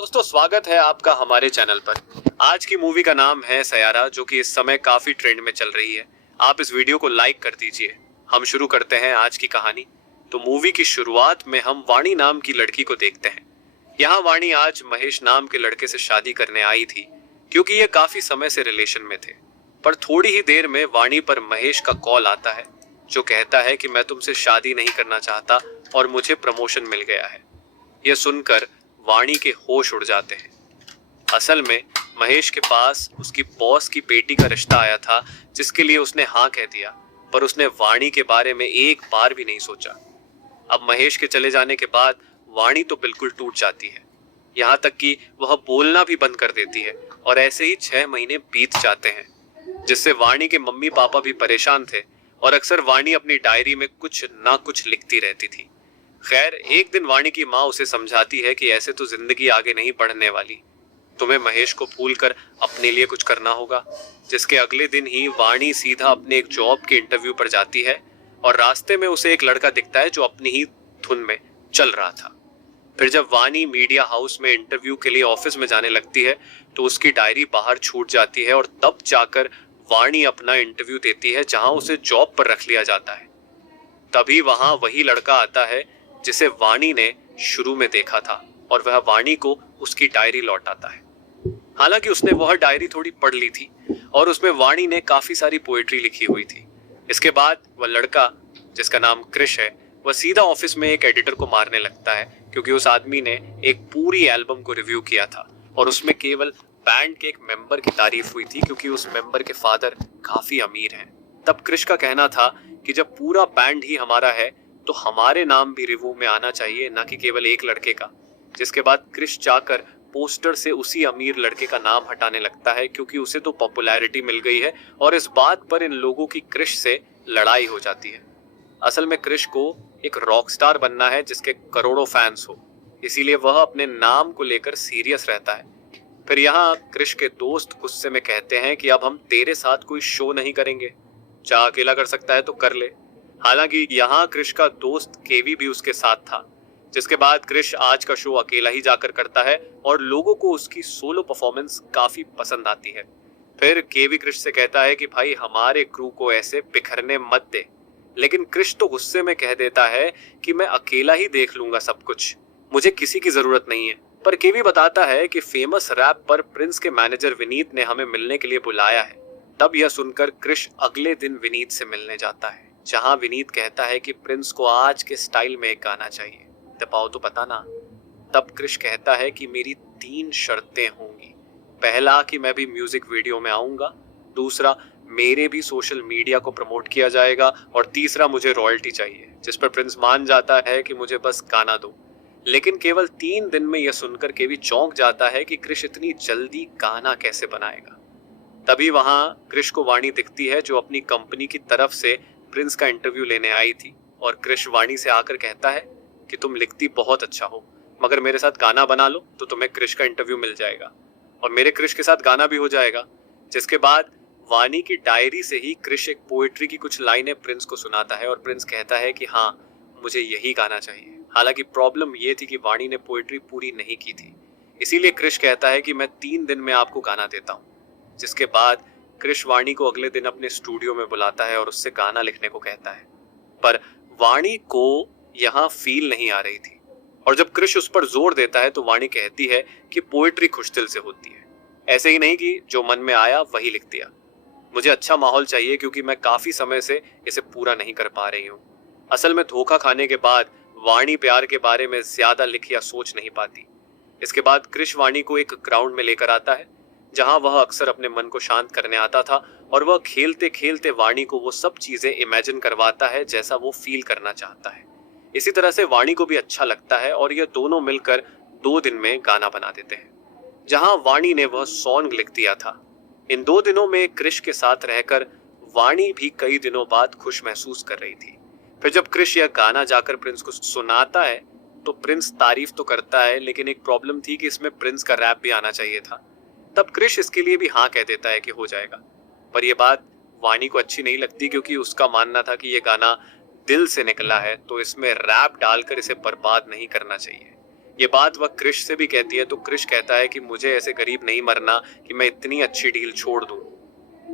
दोस्तों स्वागत है आपका हमारे चैनल पर। आज की मूवी का नाम है सयारा, जो कि इस समय काफी ट्रेंड में चल रही है। आप इस वीडियो को लाइक कर दीजिए। हम शुरू करते हैं आज की कहानी। तो मूवी की शुरुआत में हम वाणी नाम की लड़की को देखते हैं। यहाँ वाणी आज महेश नाम के लड़के से शादी करने आई थी, क्योंकि ये काफी समय से रिलेशन में थे। पर थोड़ी ही देर में वाणी पर महेश का कॉल आता है, जो कहता है कि मैं तुमसे शादी नहीं करना चाहता और मुझे प्रमोशन मिल गया है। यह सुनकर वाणी के होश उड़ जाते हैं। असल में महेश के पास उसकी बॉस की बेटी का रिश्ता आया था, जिसके लिए उसने हाँ कह दिया, पर उसने वाणी के बारे में एक बार भी नहीं सोचा। अब महेश के चले जाने के बाद वाणी तो बिल्कुल टूट जाती है, यहाँ तक कि वह बोलना भी बंद कर देती है। और ऐसे ही 6 महीने बीत जाते हैं, जिससे वाणी के मम्मी पापा भी परेशान थे और अक्सर वाणी अपनी डायरी में कुछ ना कुछ लिखती रहती थी। खैर, एक दिन वाणी की माँ उसे समझाती है कि ऐसे तो जिंदगी आगे नहीं बढ़ने वाली, तुम्हें महेश को भूलकर अपने लिए कुछ करना होगा। जिसके अगले दिन ही वाणी सीधा अपने एक जॉब के इंटरव्यू पर जाती है और रास्ते में उसे एक लड़का दिखता है जो अपनी ही धुन में चल रहा था। फिर जब वाणी मीडिया हाउस में इंटरव्यू के लिए ऑफिस में जाने लगती है तो उसकी डायरी बाहर छूट जाती है और तब जाकर वाणी अपना इंटरव्यू देती है, जहां उसे जॉब पर रख लिया जाता है। तभी वहां वही लड़का आता है जिसे वाणी ने शुरू में देखा था, और वह वाणी को उसकी डायरी लौटाता है। हालांकि उसने वह डायरी थोड़ी पढ़ ली थी और उसमें वाणी ने काफी सारी पोएट्री लिखी हुई थी। इसके बाद वह लड़का, जिसका नाम क्रिश है, वह सीधा ऑफिस में एक एडिटर को मारने लगता है, क्योंकि उस आदमी ने एक पूरी एल्बम को रिव्यू किया था और उसमें केवल बैंड के एक मेंबर की तारीफ हुई थी, क्योंकि उस मेंबर के फादर काफी अमीर हैं। तब क्रिश का कहना था कि जब पूरा बैंड ही हमारा है तो हमारे नाम भी रिव्यू में आना चाहिए, ना कि केवल एक लड़के का। जिसके बाद क्रिश जाकर पोस्टर से उसी अमीर लड़के का नाम हटाने लगता है, क्योंकि उसे तो पॉपुलैरिटी मिल गई है। और इस बात पर इन लोगों की क्रिश से लड़ाई हो जाती है। असल में क्रिश को एक रॉक स्टार बनना है जिसके करोड़ों फैंस हो, इसीलिए वह अपने नाम को लेकर सीरियस रहता है। फिर यहाँ क्रिश के दोस्त गुस्से में कहते हैं कि अब हम तेरे साथ कोई शो नहीं करेंगे, चाहे अकेला कर सकता है तो कर ले। हालांकि यहाँ क्रिश का दोस्त केवी भी उसके साथ था। जिसके बाद क्रिश आज का शो अकेला ही जाकर करता है और लोगों को उसकी सोलो परफॉर्मेंस काफी पसंद आती है। फिर केवी क्रिश से कहता है कि भाई हमारे क्रू को ऐसे बिखरने मत दे, लेकिन क्रिश तो गुस्से में कह देता है कि मैं अकेला ही देख लूंगा सब कुछ, मुझे किसी की जरूरत नहीं है। पर केवी बताता है कि फेमस रैप पर प्रिंस के मैनेजर विनीत ने हमें मिलने के लिए बुलाया है। तब यह सुनकर क्रिश अगले दिन विनीत से मिलने जाता है, जहां विनीत कहता है कि प्रिंस को आज के स्टाइल में एक गाना चाहिए, दबाओ तो बताना। तब क्रिश कहता है कि मेरी 3 शर्तें होंगी। पहला कि मैं भी म्यूजिक वीडियो में आऊंगा, दूसरा मेरे भी सोशल मीडिया को प्रमोट किया जाएगा, और तीसरा मुझे रॉयल्टी चाहिए। जिस पर प्रिंस मान जाता है कि मुझे बस गाना दो। लेकिन केवल 3 दिन में यह सुनकर केवी चौंक जाता है कि क्रिश इतनी जल्दी गाना कैसे बनाएगा। तभी वहां क्रिश को वाणी दिखती है, जो अपनी कंपनी की तरफ से प्रिंस का इंटरव्यू लेने आई थी। और क्रिश वाणी से आकर कहता है कि तुम लिखती बहुत अच्छा हो, मगर मेरे साथ गाना बना लो तो तुम्हें क्रिश का इंटरव्यू मिल जाएगा और मेरे क्रिश के साथ गाना भी हो जाएगा। जिसके बाद वाणी की डायरी से ही क्रिश एक पोएट्री की कुछ लाइनें प्रिंस को सुनाता है और प्रिंस कहता है कि हाँ, मुझे यही गाना चाहिए। हालांकि प्रॉब्लम ये थी कि वाणी ने पोएट्री पूरी नहीं की थी, इसीलिए क्रिश कहता है कि मैं 3 दिन में आपको गाना देता हूँ। जिसके बाद क्रिश वाणी को अगले दिन अपने स्टूडियो में बुलाता है और उससे गाना लिखने को कहता है। पर वाणी को यहाँ फील नहीं आ रही थी, और जब क्रिश उस पर जोर देता है तो वाणी कहती है कि पोएट्री खुश दिल से होती है, ऐसे ही नहीं कि जो मन में आया वही लिख दिया। मुझे अच्छा माहौल चाहिए, क्योंकि मैं काफी समय से इसे पूरा नहीं कर पा रही हूँ। असल में धोखा खाने के बाद वाणी प्यार के बारे में ज्यादा लिख या सोच नहीं पाती। इसके बाद क्रिश वाणी को एक ग्राउंड में लेकर आता है, जहां वह अक्सर अपने मन को शांत करने आता था, और वह खेलते खेलते वाणी को वो सब चीजें इमेजिन करवाता है जैसा वो फील करना चाहता है। इसी तरह से वाणी को भी अच्छा लगता है और ये दोनों मिलकर 2 दिन में गाना बना देते हैं, जहां वाणी ने वह सॉन्ग लिख दिया था। इन 2 दिनों में क्रिश के साथ रहकर वाणी भी कई दिनों बाद खुश महसूस कर रही थी। फिर जब क्रिश यह गाना जाकर प्रिंस को सुनाता है तो प्रिंस तारीफ तो करता है, लेकिन एक प्रॉब्लम थी कि इसमें प्रिंस का रैप भी आना चाहिए था। तब क्रिश इसके लिए भी हाँ कह देता है कि हो जाएगा, पर यह बात वाणी को अच्छी नहीं लगती, क्योंकि उसका मानना था कि यह गाना दिल से निकला है तो इसमें रैप डालकर इसे बर्बाद नहीं करना चाहिए। ये बात वह क्रिश से भी कहती है तो क्रिश कहता है कि मुझे ऐसे गरीब नहीं मरना कि मैं इतनी अच्छी डील छोड़ दूं।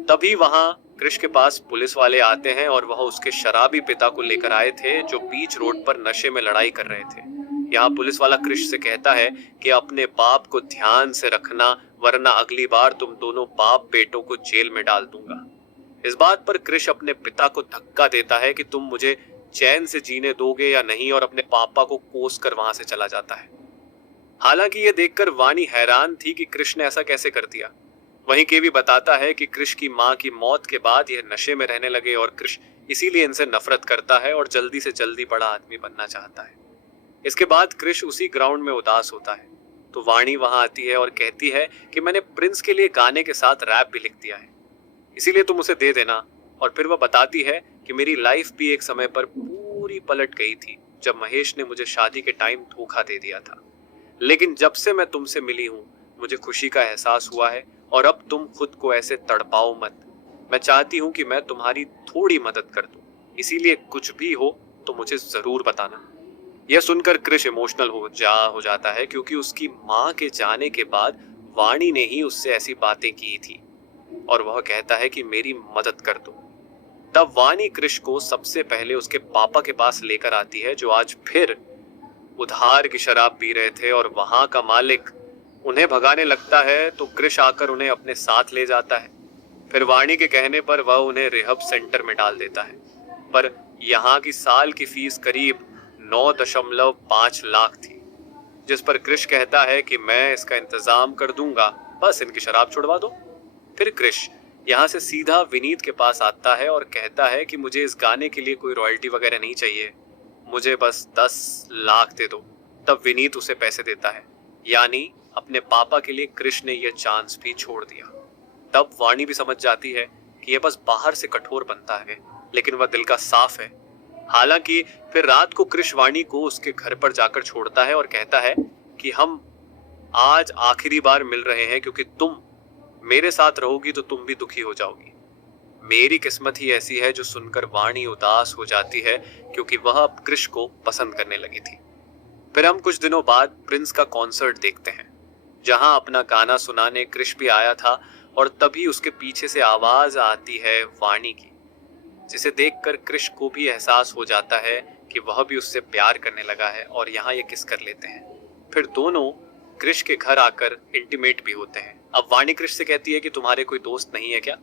तभी वहां क्रिश के पास पुलिस वाले आते हैं और वह उसके शराबी पिता को लेकर आए थे जो बीच रोड पर नशे में लड़ाई कर रहे थे। यहाँ पुलिस वाला क्रिश से कहता है कि अपने बाप को ध्यान से रखना वरना अगली बार तुम दोनों बाप बेटों को जेल में डाल दूंगा। इस बात पर क्रिश अपने पिता को धक्का देता है कि तुम मुझे चैन से जीने दोगे या नहीं और अपने पापा को कोस कर वहां से चला जाता है। हालांकि ये देखकर वाणी हैरान थी कि कृष ने ऐसा कैसे कर दिया। वहीं केवी बताता है कि कृष की मां की मौत के बाद यह नशे में रहने लगे और कृष इसीलिए इनसे नफरत करता है और जल्दी से जल्दी बड़ा आदमी बनना चाहता है। इसके बाद कृष उसी ग्राउंड में उदास होता है तो वाणी वहां आती है और कहती है कि मैंने प्रिंस के लिए गाने के साथ रैप भी लिख दिया है, इसीलिए तुम उसे दे देना। और फिर वह बताती है कि मेरी लाइफ भी एक समय पर पूरी पलट गई थी जब महेश ने मुझे शादी के टाइम धोखा दे दिया था, लेकिन जब से मैं तुमसे मिली हूँ मुझे खुशी का एहसास हुआ है और अब तुम खुद को ऐसे तड़पाओ मत। मैं चाहती हूँ कि मैं तुम्हारी थोड़ी मदद कर दूं, इसीलिए कुछ भी हो तो मुझे जरूर बताना। यह सुनकर कृष इमोशनल हो जाता है क्योंकि उसकी माँ के जाने के बाद वाणी ने ही उससे ऐसी बातें की थी और वह कहता है कि मेरी मदद कर दो। तब वाणी कृष को सबसे पहले उसके पापा के पास लेकर आती है जो आज फिर उधार की शराब पी रहे थे और वहां का मालिक उन्हें भगाने लगता है तो कृष आकर उन्हें अपने साथ ले जाता है। फिर वाणी के कहने पर वह उन्हें रिहब सेंटर में डाल देता है, पर यहाँ की साल की फीस करीब 9.5 लाख थी, जिस पर कृष कहता है कि मैं इसका इंतजाम कर दूंगा, बस इनकी शराब छुड़वा दो। फिर कृष यहाँ से सीधा विनीत के पास आता है और कहता है कि मुझे इस गाने के लिए कोई रॉयल्टी वगैरह नहीं चाहिए, मुझे बस 10 लाख दे दो। तब विनीत उसे पैसे देता है, यानी अपने पापा के लिए कृष ने यह चांस भी छोड़ दिया। तब वाणी भी समझ जाती है कि यह बस बाहर से कठोर बनता है लेकिन वह दिल का साफ है। हालांकि फिर रात को कृष वाणी को उसके घर पर जाकर छोड़ता है और कहता है कि हम आज आखिरी बार मिल रहे हैं क्योंकि तुम मेरे साथ रहोगी तो तुम भी दुखी हो जाओगी। मेरी किस्मत ही ऐसी है। जो सुनकर वाणी उदास हो जाती है क्योंकि वह अब कृष को पसंद करने लगी थी। फिर हम कुछ दिनों बाद प्रिंस का कॉन्सर्ट देखते हैं जहां अपना गाना सुनाने कृष भी आया था और तभी उसके पीछे से आवाज आती है वाणी की, जिसे देखकर कृष को भी एहसास हो जाता है कि वह भी उससे प्यार करने लगा है और यहाँ ये किस कर लेते हैं। फिर दोनों कृष के घर आकर इंटीमेट भी होते हैं। अब वाणी कृष से कहती है कि तुम्हारे कोई दोस्त नहीं है क्या,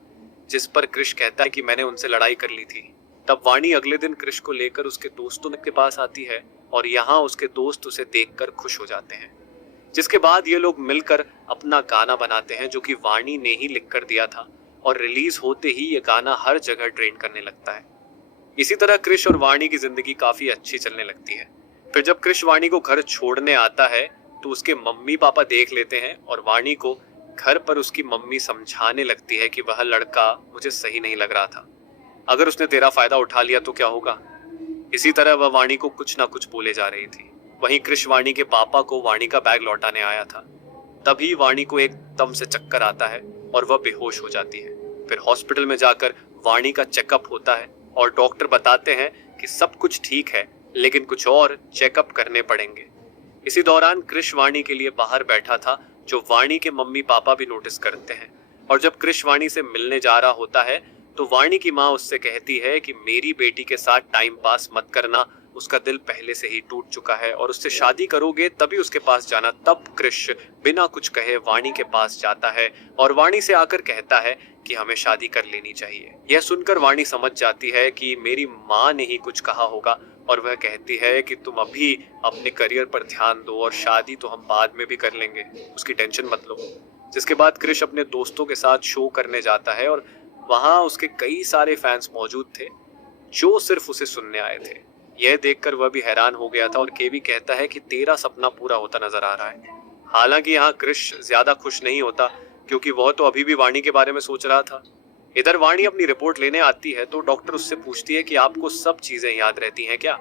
जिस पर कृष कहता है कि मैंने उनसे लड़ाई कर ली थी। तब वाणी अगले दिन कृष को लेकर उसके दोस्तों के पास आती है और यहाँ उसके दोस्त उसे देखकर खुश हो जाते हैं, जिसके बाद ये लोग मिलकर अपना गाना बनाते हैं जो कि वाणी ने ही लिख कर दिया था और रिलीज होते ही ये गाना हर जगह ट्रेंड करने लगता है। इसी तरह कृष और वाणी की जिंदगी काफी अच्छी चलने लगती है। फिर जब कृष वाणी को घर छोड़ने आता है तो उसके मम्मी पापा देख लेते हैं और वाणी को घर पर उसकी मम्मी समझाने लगती है कि वह लड़का मुझे सही नहीं लग रहा था, अगर उसने तेरा फायदा उठा लिया तो क्या होगा। इसी तरह वह वाणी को कुछ ना कुछ बोले जा रही थी। वहीं कृष वाणी के पापा को वाणी का बैग लौटाने आया था। तभी वाणी को एकदम से चक्कर आता है और वह बेहोश हो जाती है। फिर हॉस्पिटल में जाकर वाणी का चेकअप होता है और डॉक्टर बताते हैं कि सब कुछ ठीक है लेकिन कुछ और चेकअप करने पड़ेंगे। इसी दौरान कृष वाणी के लिए बाहर बैठा था जो वाणी के मम्मी पापा भी नोटिस करते हैं और जब कृष वाणी से मिलने जा रहा होता है तो वाणी की माँ उससे कहती है कि मेरी बेटी के साथ टाइम पास मत करना, उसका दिल पहले से ही टूट चुका है और उससे शादी करोगे तभी उसके पास जाना। तब कृष बिना कुछ कहे वाणी के पास जाता है और वाणी से आकर कहता है कि हमें शादी कर लेनी चाहिए। यह सुनकर वाणी समझ जाती है कि मेरी माँ ने ही कुछ कहा होगा और वह कहती है कि तुम अभी अपने करियर पर ध्यान दो और शादी तो हम बाद में भी कर लेंगे, उसकी टेंशन मत लो। जिसके बाद कृष अपने दोस्तों के साथ शो करने जाता है और वहां उसके कई सारे फैंस मौजूद थे जो सिर्फ उसे सुनने आए थे। यह देखकर वह भी हैरान हो गया था और केवी कहता है कि तेरा सपना पूरा होता नजर आ रहा है। हालांकि यहाँ कृष ज्यादा खुश नहीं होता क्योंकि वह तो अभी भी वाणी के बारे में सोच रहा था। इधर वाणी अपनी रिपोर्ट लेने आती है तो डॉक्टर उससे पूछती है कि आपको सब चीजें याद रहती हैं क्या,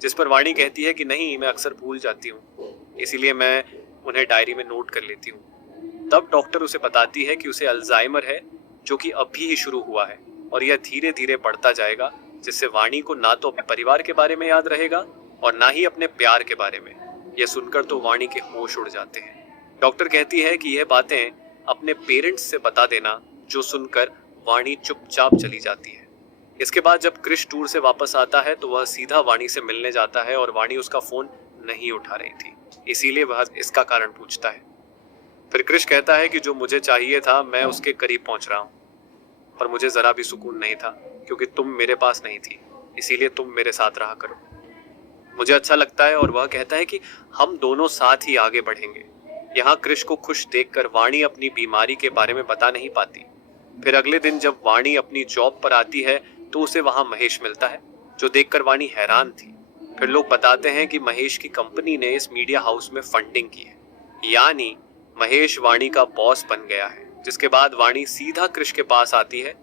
जिस पर वाणी कहती है कि नहीं, मैं अक्सर भूल जाती हूँ, इसीलिए मैं उन्हें डायरी में नोट कर लेती हूँ। तब डॉक्टर उसे बताती है कि उसे अल्जाइमर है जो कि अभी ही शुरू हुआ है और यह धीरे धीरे बढ़ता जाएगा, जिससे वाणी को ना तो अपने परिवार के बारे में याद रहेगा और ना ही अपने प्यार के बारे में। यह सुनकर तो वाणी के होश उड़ जाते हैं। डॉक्टर कहती है कि यह बातें अपने पेरेंट्स से बता देना, जो सुनकर वाणी चुपचाप चली जाती है। इसके बाद जब क्रिश टूर से वापस आता है तो वह सीधा वाणी से मिलने जाता है और वाणी उसका फोन नहीं उठा रही थी, इसीलिए वह इसका कारण पूछता है। फिर क्रिश कहता है कि जो मुझे चाहिए था मैं उसके करीब पहुंच रहा हूं, पर मुझे जरा भी सुकून नहीं था क्योंकि तुम मेरे पास नहीं थी, इसीलिए तुम मेरे साथ रहा करो। मुझे अच्छा लगता है। और वह कहता है कि हम दोनों साथ ही आगे बढ़ेंगे। यहाँ क्रिश को खुश देखकर वाणी अपनी बीमारी के बारे में बता नहीं पाती। फिर अगले दिन जब वाणी अपनी जॉब पर आती है तो उसे वहां महेश मिलता है, जो देखकर वाणी हैरान थी। फिर लोग बताते हैं कि महेश की कंपनी ने इस मीडिया हाउस में फंडिंग की है, यानी महेश वाणी का बॉस बन गया है। जिसके बाद वाणी सीधा क्रिश के पास आती है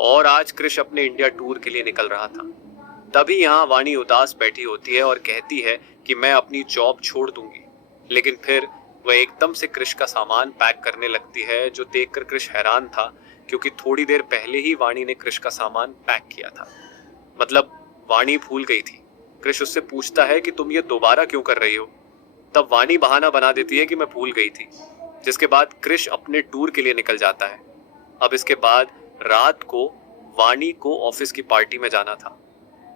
और आज क्रिश अपने इंडिया टूर के लिए निकल रहा था। तभी यहाँ वाणी उदास बैठी होती है और कहती है कि मैं अपनी जॉब छोड़ दूंगी, लेकिन फिर वह एकदम से क्रिश का सामान पैक करने लगती है, जो देखकर क्रिश हैरान था क्योंकि थोड़ी देर पहले ही वाणी ने क्रिश का सामान पैक किया था। मतलब वाणी भूल गई थी। क्रिश उससे पूछता है कि तुम ये दोबारा क्यों कर रही हो? तब वाणी बहाना बना देती है कि मैं भूल गई थी। जिसके बाद क्रिश अपने टूर के लिए निकल जाता है। अब इसके बाद रात को वाणी को ऑफिस की पार्टी में जाना था,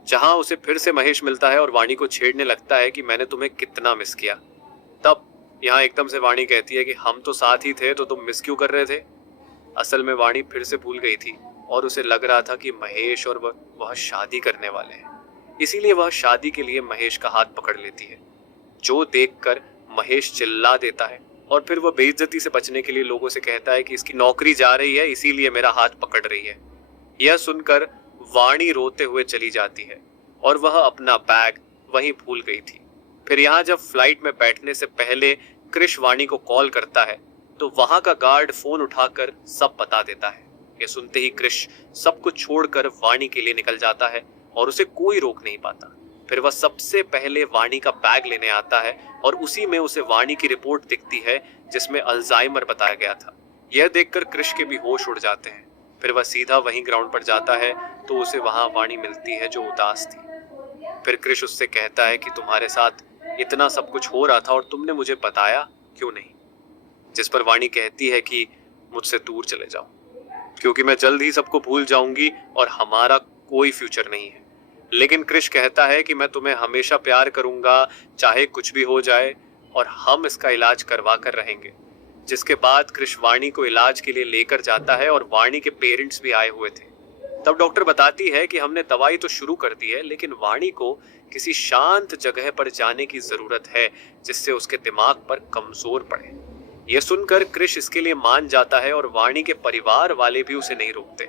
जहां उसे फिर से महेश मिलता है और वाणी को छेड़ने लगता है कि मैंने तुम्हें कितना मिस किया। तब यहाँ एकदम से वाणी कहती है कि हम तो साथ ही थे तो तुम मिस क्यों कर रहे थे? असल में वाणी फिर से भूल गई थी और उसे लग रहा था कि महेश और वह शादी करने वाले हैं, इसीलिए वह शादी के लिए महेश का हाथ पकड़ लेती है, जो देखकर महेश चिल्ला देता है और फिर वह बेइज्जती से बचने के लिए लोगों से कहता है कि इसकी नौकरी जा रही है, इसीलिए मेरा हाथ पकड़ रही है। यह सुनकर वाणी रोते हुए चली जाती है और वह अपना बैग वहीं भूल गई थी। फिर यहाँ जब फ्लाइट में बैठने से पहले क्रिश वाणी को कॉल करता है तो वहां का गार्ड फोन उठाकर सब बता देता है। यह सुनते ही क्रिश सब कुछ छोड़कर वाणी के लिए निकल जाता है और उसे कोई रोक नहीं पाता। फिर वह सबसे पहले वाणी का बैग लेने आता है और उसी में उसे वाणी की रिपोर्ट दिखती है, जिसमें अल्जाइमर बताया गया था। यह देखकर क्रिश के भी होश उड़ जाते हैं। फिर वह सीधा वहीं ग्राउंड पर जाता है तो उसे वहां वाणी मिलती है, जो उदास थी। फिर क्रिश उससे कहता है कि तुम्हारे साथ इतना सब कुछ हो रहा था और तुमने मुझे बताया क्यों नहीं? जिस पर वाणी कहती है कि मुझसे दूर चले जाओ, क्योंकि मैं जल्द ही सबको भूल जाऊंगी और हमारा कोई फ्यूचर नहीं है। लेकिन क्रिश कहता है कि मैं तुम्हें हमेशा प्यार करूंगा, चाहे कुछ भी हो जाए, और हम इसका इलाज करवा कर रहेंगे। जिसके बाद क्रिश वाणी को इलाज के लिए लेकर जाता है और वाणी के पेरेंट्स भी आए हुए थे। तब डॉक्टर बताती है कि हमने दवाई तो शुरू कर दी है, लेकिन वाणी को किसी शांत जगह पर जाने की जरूरत है, जिससे उसके दिमाग पर कमजोर पड़े। यह सुनकर क्रिश इसके लिए मान जाता है और वाणी के परिवार वाले भी उसे नहीं रोकते।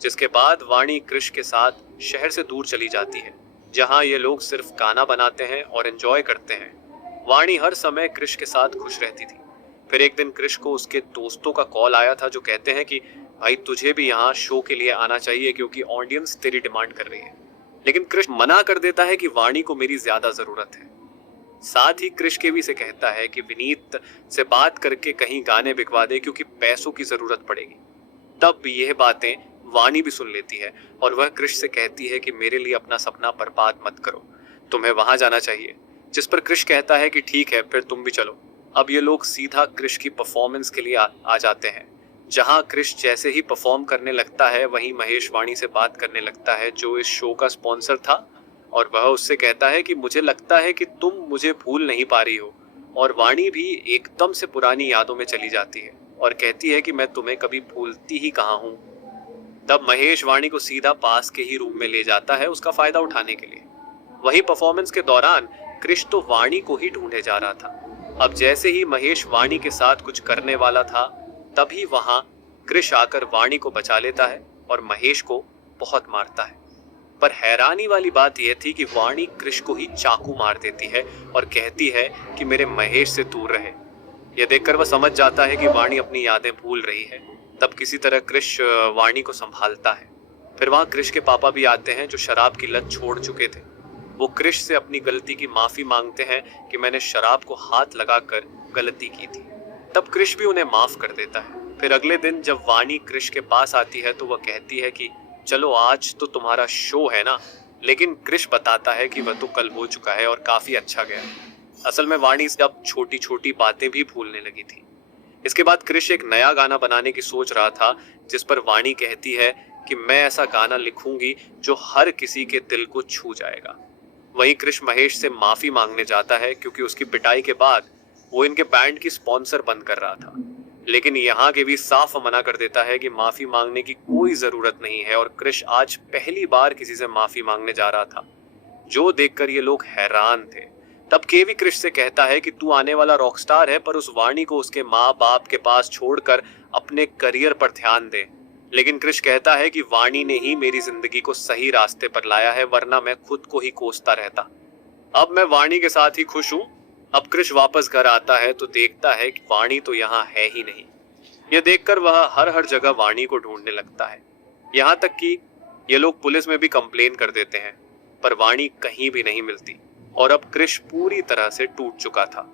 जिसके बाद वाणी क्रिश के साथ शहर से दूर चली जाती है, जहां ये लोग सिर्फ गाना बनाते हैं और एंजॉय करते हैं। वाणी हर समय क्रिश के साथ खुश रहती थी। फिर एक दिन क्रिश को उसके दोस्तों का कॉल आया था, जो कहते हैं कि भाई तुझे भी यहाँ शो के लिए आना चाहिए क्योंकि ऑडियंस तेरी डिमांड कर रही है। लेकिन क्रिश मना कर देता है कि वाणी को मेरी ज्यादा जरूरत है। साथ ही क्रिश के भी से कहता है कि विनीत से बात करके कहीं गाने बिकवा दे, क्योंकि पैसों की जरूरत पड़ेगी। तब यह बातें वाणी भी सुन लेती है और वह क्रिश से कहती है कि मेरे लिए अपना सपना बर्बाद मत करो, तुम्हें वहां जाना चाहिए। जिस पर क्रिश कहता है कि ठीक है, फिर तुम भी चलो। अब ये लोग सीधा क्रिश की परफॉर्मेंस के लिए आ जाते हैं। जहां क्रिश जैसे ही परफॉर्म करने लगता है, वहीं महेश वाणी से बात करने लगता है, जो इस शो का स्पॉन्सर था, और वह उससे कहता है कि मुझे लगता है कि तुम मुझे भूल नहीं पा रही हो। और वाणी भी एकदम से पुरानी यादों में चली जाती है और कहती है कि मैं तुम्हें कभी भूलती ही कहाँ हूँ। तब महेश वाणी को सीधा पास के ही रूम में ले जाता है, उसका फायदा उठाने के लिए। वही परफॉर्मेंस के दौरान क्रिश तो वाणी को ही ढूंढे जा रहा था। अब जैसे ही महेश वाणी के साथ कुछ करने वाला था, तभी वहां क्रिश आकर वाणी को बचा लेता है और महेश को बहुत मारता है। पर हैरानी वाली बात यह थी कि वाणी क्रिश को ही चाकू मार देती है और कहती है कि मेरे महेश से दूर रहे। यह देखकर वह समझ जाता है कि वाणी अपनी यादें भूल रही है। तब किसी तरह क्रिश वाणी को संभालता है। फिर वहां क्रिश के पापा भी आते हैं, जो शराब की लत छोड़ चुके थे। वो क्रिश से अपनी गलती की माफी मांगते हैं कि मैंने शराब को हाथ लगाकर गलती की थी। तब क्रिश भी उन्हें माफ कर देता है। फिर अगले दिन जब वाणी क्रिश के पास आती है तो वह कहती है कि चलो आज तो तुम्हारा शो है ना। लेकिन क्रिश बताता है कि वह तो कल हो चुका है और काफी अच्छा गया। असल में वाणी अब छोटी छोटी बातें भी भूलने लगी थी। इसके बाद कृष एक नया गाना बनाने की सोच रहा था, जिस पर वाणी कहती है कि मैं ऐसा गाना लिखूंगी जो हर किसी के दिल को छू जाएगा। वहीं कृष महेश से माफी मांगने जाता है क्योंकि उसकी पिटाई के बाद वो इनके बैंड की स्पॉन्सर बंद कर रहा था। लेकिन यहाँ के भी साफ मना कर देता है कि माफी मांगने की कोई जरूरत नहीं है और कृष आज पहली बार किसी से माफी मांगने जा रहा था, जो देखकर ये लोग हैरान थे। तब केवी कृष से कहता है कि तू आने वाला रॉकस्टार है, पर उस वाणी को उसके माँ बाप के पास छोड़कर अपने करियर पर ध्यान दे। लेकिन कृष कहता है कि वाणी ने ही मेरी जिंदगी को सही रास्ते पर लाया है, वरना मैं खुद को ही कोसता रहता। अब मैं वाणी के साथ ही खुश हूँ। अब कृष वापस घर आता है तो देखता है कि वाणी तो यहाँ है ही नहीं। यह देखकर वह हर जगह वाणी को ढूंढने लगता है, यहाँ तक कि ये लोग पुलिस में भी कंप्लेन कर देते हैं, पर वाणी कहीं भी नहीं मिलती और अब कृष पूरी तरह से टूट चुका था।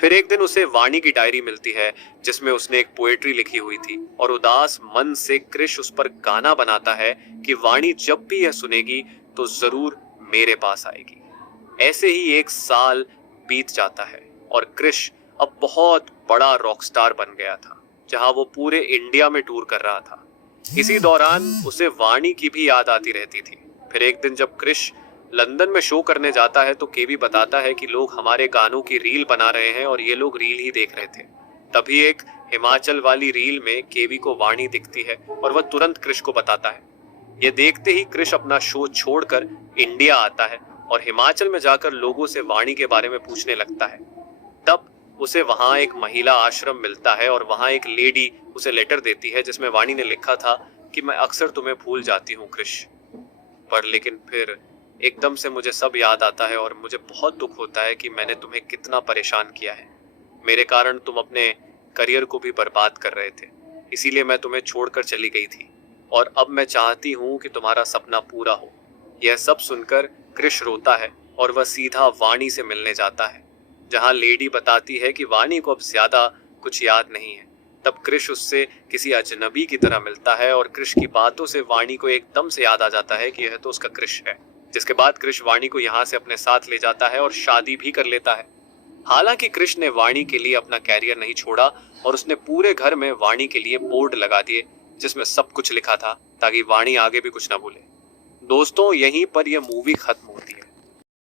फिर एक दिन उसे वाणी की डायरी मिलती है जिसमें उसने एक पोएट्री लिखी हुई थी और उदास मन से कृष उस पर गाना बनाता है कि वाणी जब भी यह सुनेगी तो जरूर मेरे पास आएगी। ऐसे ही एक साल बीत जाता है और कृष अब बहुत बड़ा रॉकस्टार बन गया था, जहां वो पूरे इंडिया में टूर कर रहा था। इसी दौरान उसे वाणी की भी याद आती रहती थी। फिर एक दिन जब कृष लंदन में शो करने जाता है तो केवी बताता है कि लोग हमारे गानों की रील बना रहे हैं और ये लोग रील ही देख रहे थे। तभी एक हिमाचल वाली रील में केवी को वाणी दिखती है और वह तुरंत कृष को बताता है। ये देखते ही कृष अपना शो छोड़कर इंडिया आता है और हिमाचल में जाकर लोगों से वाणी के बारे में पूछने लगता है। तब उसे वहां एक महिला आश्रम मिलता है और वहां एक लेडी उसे लेटर देती है जिसमें वाणी ने लिखा था कि मैं अक्सर तुम्हें भूल जाती हूँ कृष, पर लेकिन फिर एकदम से मुझे सब याद आता है और मुझे बहुत दुख होता है कि मैंने तुम्हें कितना परेशान किया है। मेरे कारण तुम अपने करियर को भी बर्बाद कर रहे थे, इसीलिए मैं तुम्हें छोड़कर चली गई थी और अब मैं चाहती हूँ कि तुम्हारा सपना पूरा हो। यह सब सुनकर कृष रोता है और वह सीधा वाणी से मिलने जाता है, जहाँ लेडी बताती है कि वाणी को अब ज्यादा कुछ याद नहीं है। तब कृष उससे किसी अजनबी की तरह मिलता है और कृष की बातों से वाणी को एकदम से याद आ जाता है कि यह तो उसका कृष है। जिसके बाद कृष वाणी को यहाँ से अपने साथ ले जाता है और शादी भी कर लेता है। हालांकि कृष ने वाणी के लिए अपना कैरियर नहीं छोड़ा और उसने पूरे घर में वाणी के लिए बोर्ड लगा दिए जिसमें सब कुछ लिखा था ताकि वाणी आगे भी कुछ ना भूले। दोस्तों, यहीं पर यह मूवी खत्म होती है।